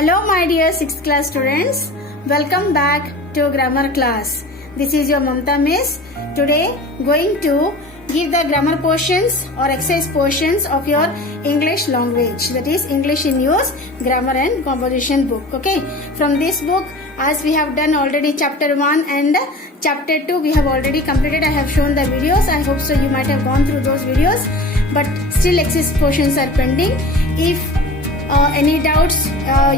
Hello my dear 6th class students, welcome back to grammar class. This is your Mamta Miss. Today going to give the grammar portions or exercise portions of your English language, that is English in use grammar and composition book. Okay, from this book, as we have done already chapter 1 and chapter 2 we have already completed. I have shown the videos. I hope so you might have gone through those videos, but still exercise portions are pending. If any doubts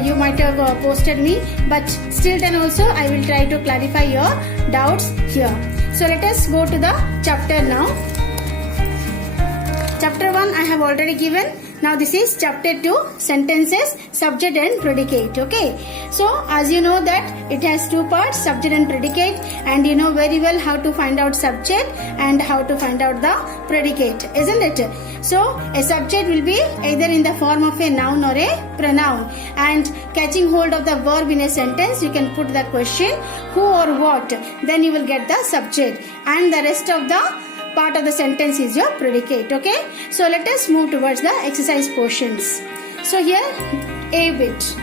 you might have posted me, but still then also I will try to clarify your doubts here. So let us go to the chapter now. Chapter 1 I have already given. Now this is chapter 2, sentences, subject and predicate. Okay, so as you know that it has two parts, subject and predicate, and you know very well how to find out subject and how to find out the predicate, isn't it? So a subject will be either in the form of a noun or a pronoun, and catching hold of the verb in a sentence you can put the question who or what, then you will get the subject, and the rest of the part of the sentence is your predicate. Okay, so let us move towards the exercise portions. So here A bit.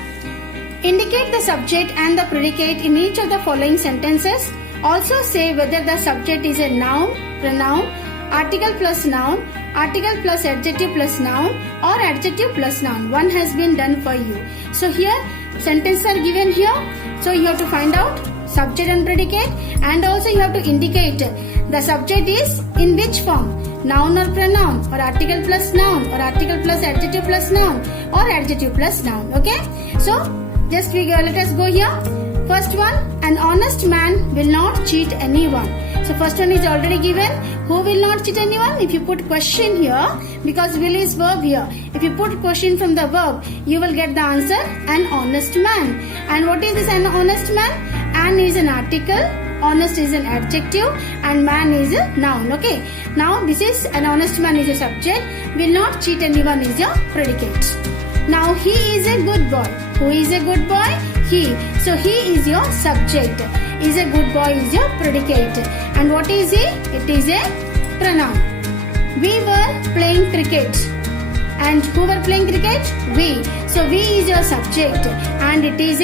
Indicate the subject and the predicate in each of the following sentences. Also say whether the subject is a noun, pronoun, article plus noun, article plus adjective plus noun, or adjective plus noun. One has been done for you. So here sentences are given here. So you have to find out subject and predicate, and also you have to indicate the subject is in which form, noun or pronoun, or article plus noun, or article plus adjective plus noun, or adjective plus noun. Okay, so just let us go here. First one, an honest man will not cheat anyone. So first one is already given. Who will not cheat anyone? If you put question here, because will is verb here, if you put question from the verb, you will get the answer, an honest man. And what is this an honest man? An is an article, honest is an adjective, and man is a noun. Okay, now this is an honest man is a subject, will not cheat anyone is your predicate. Now he is a good boy. Who is a good boy? He. So he is your subject. Is a good boy is your predicate. And what is he? It is a pronoun. We were playing cricket. And who were playing cricket? We. So we is your subject, and it is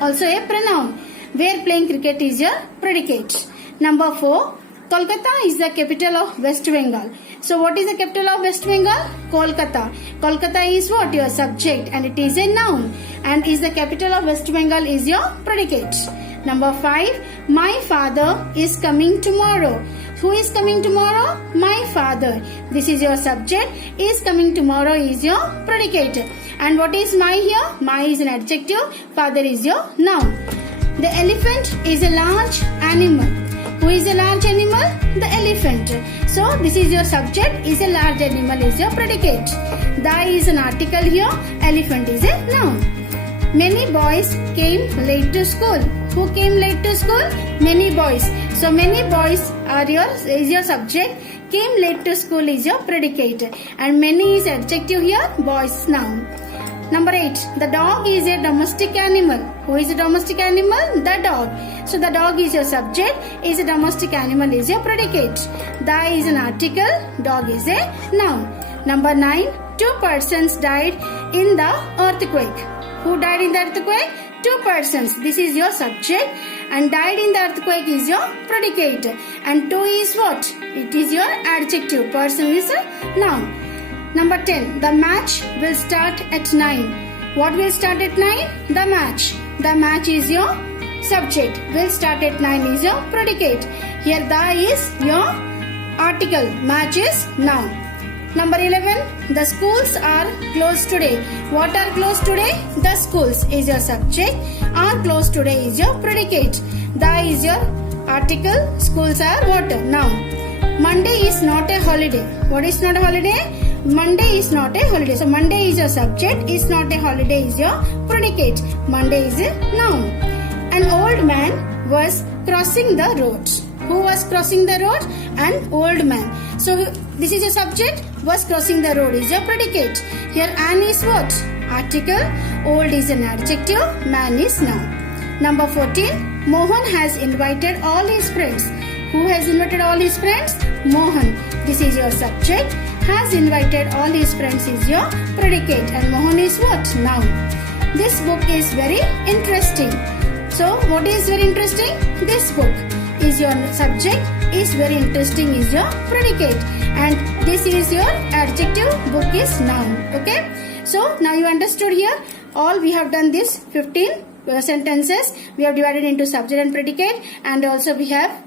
also a pronoun. Where playing cricket is your predicate. Number 4. Kolkata is the capital of West Bengal. So what is the capital of West Bengal? Kolkata. Kolkata is what? Your subject, and it is a noun. And is the capital of West Bengal is your predicate. Number 5. My father is coming tomorrow. Who is coming tomorrow? My father. This is your subject. Is coming tomorrow is your predicate. And what is my here? My is an adjective. Father is your noun. The elephant is a large animal. Who is a large animal? The elephant. So this is your subject, is a large animal is your predicate. The is an article here, elephant is a noun. Many boys came late to school. Who came late to school? Many boys. So many boys is your subject, came late to school is your predicate, and many is adjective here, boys noun. Number 8. The dog is a domestic animal. Who is a domestic animal? The dog. So the dog is your subject, is a domestic animal is your predicate. The is an article, dog is a noun. Number 9. 2 persons died in the earthquake. Who died in the earthquake? 2 persons. This is your subject, and died in the earthquake is your predicate. And 2 is what? It is your adjective. Person is a noun. Number 10. The match will start at 9. What will start at 9? The match. The match is your subject. Will start at 9 is your predicate. Here the is your article. Match is noun. Number 11. The schools are closed today. What are closed today? The schools is your subject. Are closed today is your predicate. The is your article. Schools are what? Noun. Monday is not a holiday. What is not a holiday? Monday is not a holiday. So Monday is your subject, is not a holiday is your predicate. Monday is a noun. An old man was crossing the road. Who was crossing the road? An old man. So this is your subject, was crossing the road is your predicate. Here an is what? Article, old is an adjective, man is noun. Number 14. Mohan has invited all his friends. Who has invited all his friends? Mohan. This is your subject. Has invited all his friends is your predicate, and Mohan is what? Noun. this book is very interesting. So what is very interesting? This book is your subject, is very interesting is your predicate, and this is your adjective, book is noun. Okay, so now you understood here. All we have done this 15 sentences. We have divided into subject and predicate, and also we have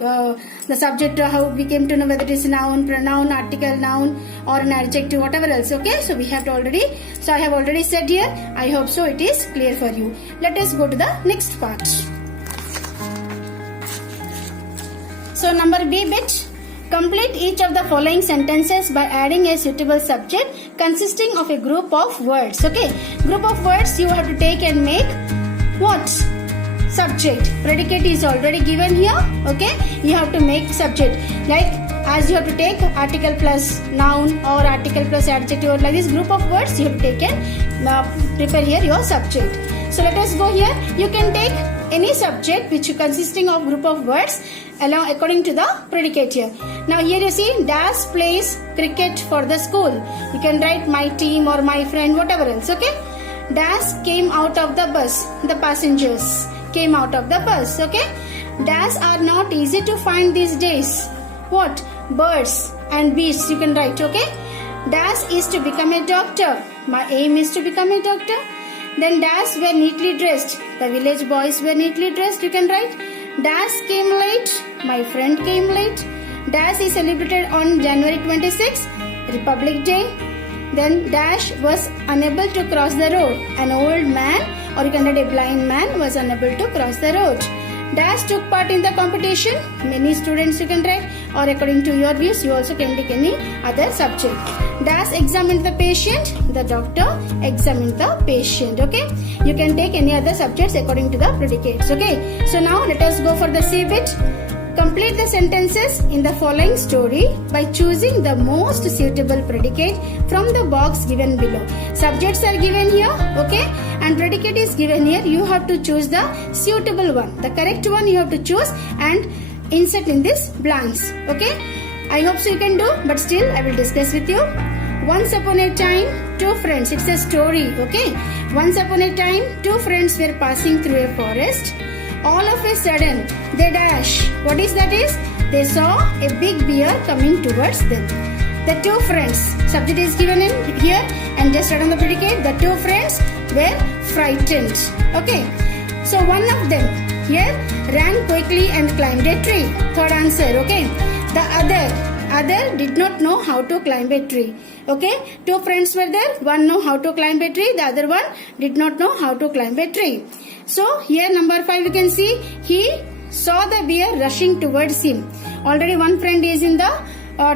the subject, how we came to know whether it is noun, pronoun, article, noun, or an adjective, whatever else. Okay, so we have already, so I have already said here. I hope so it is clear for you. Let us go to the next part. So number B bit, complete each of the following sentences by adding a suitable subject consisting of a group of words. Okay, group of words you have to take and make what? Subject. Predicate is already given here. Okay, you have to make subject, like as you have to take article plus noun or article plus adjective, or like this group of words you have to take and prepare here your subject. So let us go here. You can take any subject which is consisting of group of words along according to the predicate here. Now here you see Dash plays cricket for the school. You can write my team or my friend, whatever else. Okay, Dash came out of the bus. The passengers came out of the bus. Okay, Dash are not easy to find these days. What? Birds and beasts you can write. Okay, Dash is to become a doctor. My aim is to become a doctor. Then Dash were neatly dressed. The village boys were neatly dressed. You can write Dash came late. My friend came late. Dash is celebrated on January 26, Republic Day. Then Dash was unable to cross the road. An old man, or you can write a blind man, was unable to cross the road. Dash took part in the competition. Many students you can write, or according to your views you also can take any other subject. Dash examined the patient. The doctor examined the patient. Okay, you can take any other subjects according to the predicates. Okay, so now let us go for the C bit. Complete the sentences in the following story by choosing the most suitable predicate from the box given below. Subjects are given here, okay, and predicate is given here. You have to choose the suitable one. The correct one you have to choose and insert in this blanks. Okay, I hope so you can do, but still I will discuss with you. Once upon a time, two friends. It's a story, okay. Once upon a time, two friends were passing through a forest. All of a sudden, they dash. What is that is? They saw a big bear coming towards them. The two friends, subject is given in here, and just write on the predicate. The two friends were frightened. Okay. So one of them here ran quickly and climbed a tree. Third answer. Okay. The other did not know how to climb a tree. Okay. Two friends were there. One know how to climb a tree. The other one did not know how to climb a tree. So here number 5 you can see he saw the bear rushing towards him. Already one friend is in the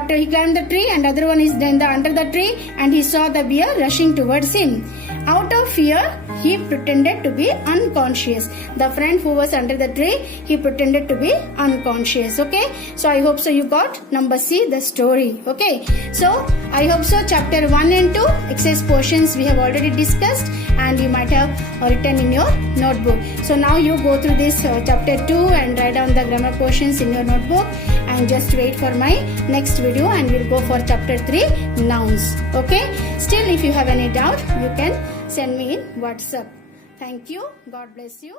he climbed the tree, and other one is under the tree, and he saw the bear rushing towards him. Out of fear, he pretended to be unconscious. The friend who was under the tree, he pretended to be unconscious. Okay, so I hope so you got number C, the story. Okay, so I hope so chapter 1 and 2 exercise portions we have already discussed, and you might have written in your notebook. So now you go through this chapter 2 and write down the grammar portions in your notebook, and just wait for my next video, and we'll go for chapter 3 nouns. Okay, still if you have any doubt you can send me in WhatsApp. Thank you. God bless you.